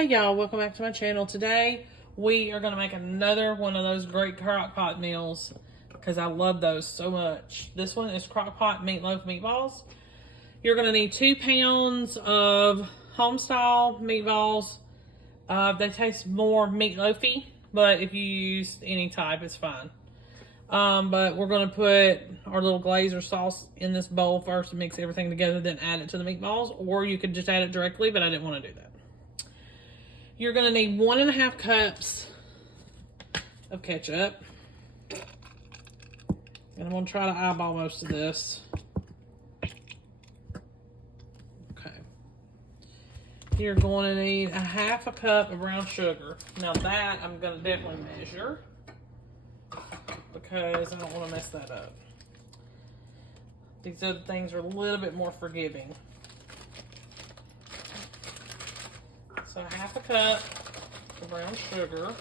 Hey y'all, welcome back to my channel. Today we are going to make another one of those great crock pot meals because I love those so much. This one is crock pot meatloaf meatballs. You're going to need 2 pounds of homestyle meatballs. They taste more meatloafy, but if you use any type, it's fine. But we're going to put our little glaze or sauce in this bowl first to mix everything together, then add it to the meatballs, or you could just add it directly, but I didn't want to do that. You're going to need 1.5 cups of ketchup. And I'm going to try to eyeball most of this. Okay. You're going to need 1/2 cup of brown sugar. Now that I'm going to definitely measure because I don't want to mess that up. These other things are a little bit more forgiving. So 1/2 cup of brown sugar.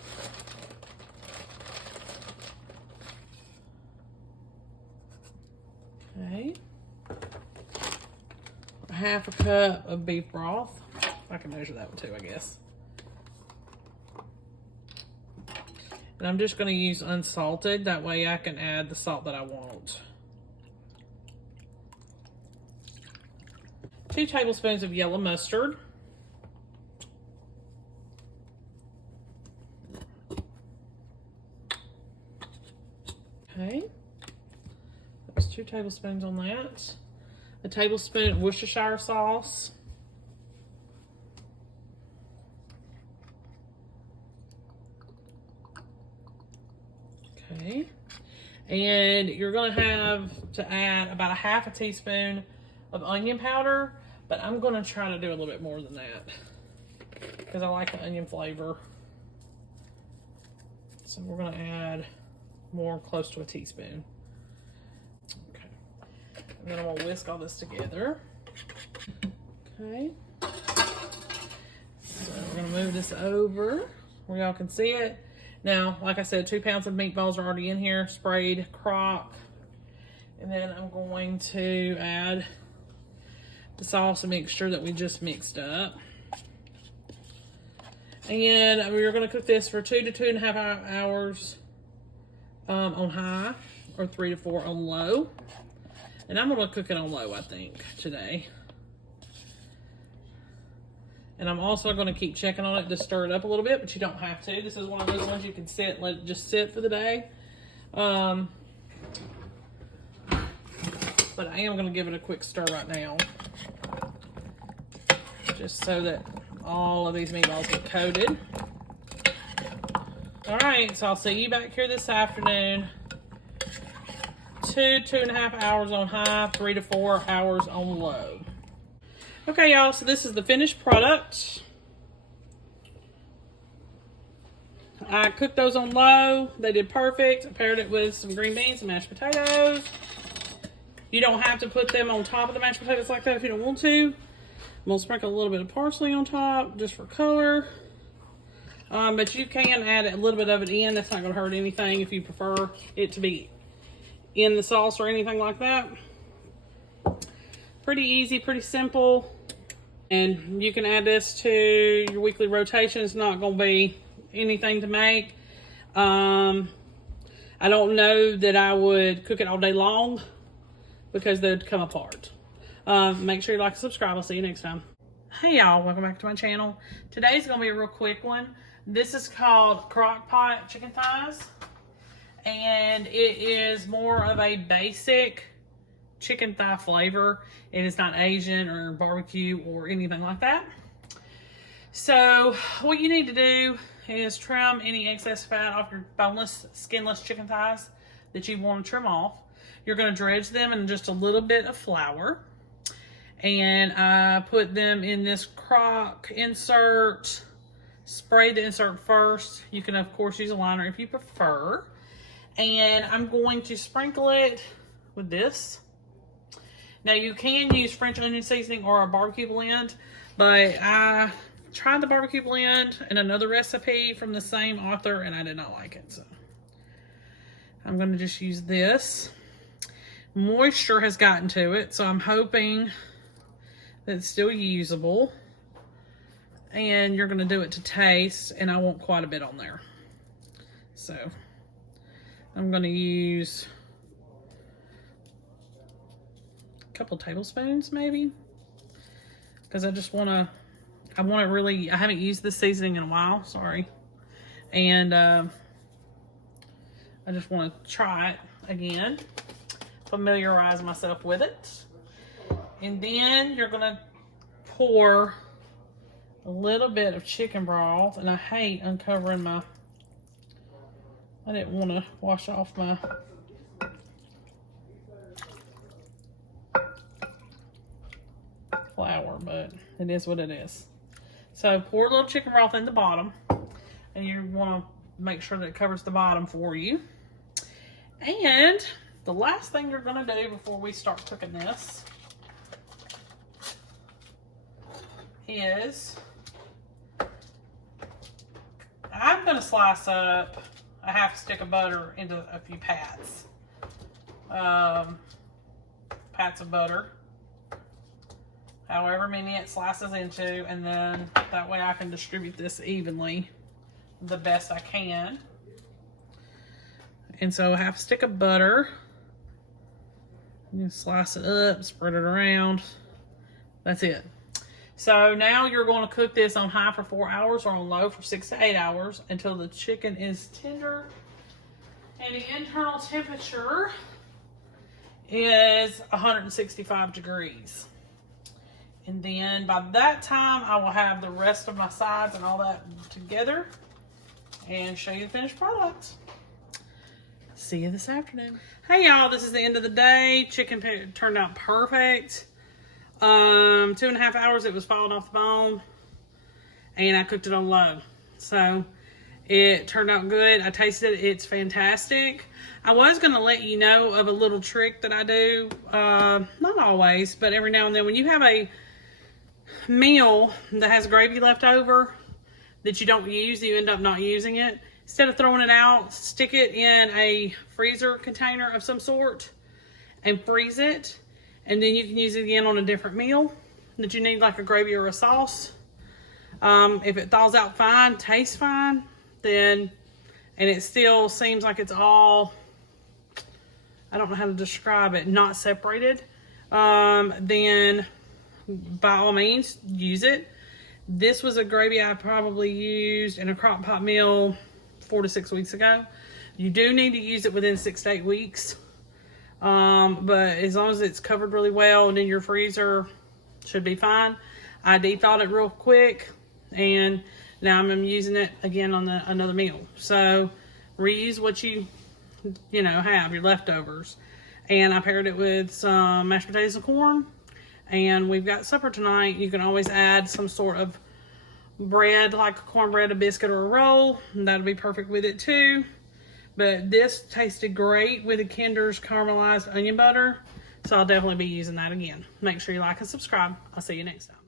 Okay. 1/2 cup of beef broth. I can measure that one too, I guess. And I'm just going to use unsalted. That way I can add the salt that I want. 2 tablespoons of yellow mustard. Okay, that's 2 tablespoons on that. A tablespoon of Worcestershire sauce. Okay, and you're going to have to add about 1/2 teaspoon of onion powder, but I'm going to try to do a little bit more than that because I like the onion flavor. So we're going to add more, close to a teaspoon. Okay. And then I'm going to whisk all this together. Okay. So we're going to move this over where y'all can see it. Now, like I said, 2 pounds of meatballs are already in here, sprayed crock. And then I'm going to add the sauce mixture that we just mixed up. And we're going to cook this for 2 to 2.5 hours on high, or 3 to 4 on low. And I'm going to cook it on low, I think, today. And I'm also going to keep checking on it to stir it up a little bit, but you don't have to. This is one of those ones you can sit, let it just sit for the day. But I am going to give it a quick stir right now, just so that all of these meatballs get coated. All right, so I'll see you back here this afternoon. 2.5 hours on high, 3 to 4 hours on low. Okay, y'all, so this is the finished product. I cooked those on low. They did perfect. I paired it with some green beans and mashed potatoes. You don't have to put them on top of the mashed potatoes like that if you don't want to. I'm going to sprinkle a little bit of parsley on top just for color. But you can add a little bit of it in. That's not going to hurt anything if you prefer it to be in the sauce or anything like that. Pretty easy, pretty simple. And you can add this to your weekly rotation. It's not going to be anything to make. I don't know that I would cook it all day long because they'd come apart. Make sure you like and subscribe. I'll see you next time. Hey y'all, welcome back to my channel. Today's going to be a real quick one. This is called crock pot chicken thighs, and it is more of a basic chicken thigh flavor. It is not Asian or barbecue or anything like that. So what you need to do is trim any excess fat off your boneless, skinless chicken thighs that you want to trim off. You're going to dredge them in just a little bit of flour, and I put them in this crock insert. Spray the insert first. You can, of course, use a liner if you prefer. And I'm going to sprinkle it with this. Now, you can use French onion seasoning or a barbecue blend, but I tried the barbecue blend in another recipe from the same author, and I did not like it. So I'm going to just use this. Moisture has gotten to it, so I'm hoping that it's still usable. And you're gonna do it to taste, and I want quite a bit on there. So I'm gonna use a couple tablespoons maybe, because I want to really, I haven't used this seasoning in a while, sorry. And I just want to try it again, familiarize myself with it. And then you're going to pour a little bit of chicken broth, and I hate uncovering I didn't want to wash off my flour, but it is what it is. So pour a little chicken broth in the bottom, and you want to make sure that it covers the bottom for you. And the last thing you're going to do before we start cooking this is I'm going to slice up a half stick of butter into a few pats. Pats of butter, however many it slices into, and then that way I can distribute this evenly the best I can. And so half a stick of butter, you slice it up, spread it around. That's it. So now you're going to cook this on high for 4 hours or on low for 6 to 8 hours until the chicken is tender. And the internal temperature is 165 degrees. And then by that time, I will have the rest of my sides and all that together and show you the finished product. See you this afternoon. Hey y'all, this is the end of the day. Chicken turned out perfect. 2.5 hours, it was falling off the bone, and I cooked it on low. So it turned out good. I tasted it, it's fantastic. I was going to let you know of a little trick that I do, not always, but every now and then. When you have a meal that has gravy left over that you don't use, you end up not using it, instead of throwing it out, stick it in a freezer container of some sort and freeze it. And then you can use it again on a different meal that you need, like a gravy or a sauce. If it thaws out fine, tastes fine, then, and it still seems like it's all, I don't know how to describe it, not separated, then by all means, use it. This was a gravy I probably used in a crock pot meal 4 to 6 weeks ago. You do need to use it within 6 to 8 weeks. But as long as it's covered really well and in your freezer, should be fine. I de-thawed it real quick, and now I'm using it again on another meal. So reuse what you have, your leftovers. And I paired it with some mashed potatoes and corn, and we've got supper tonight. You can always add some sort of bread, like a cornbread, a biscuit, or a roll. That'll be perfect with it too. But this tasted great with the Kinder's caramelized onion butter. So I'll definitely be using that again. Make sure you like and subscribe. I'll see you next time.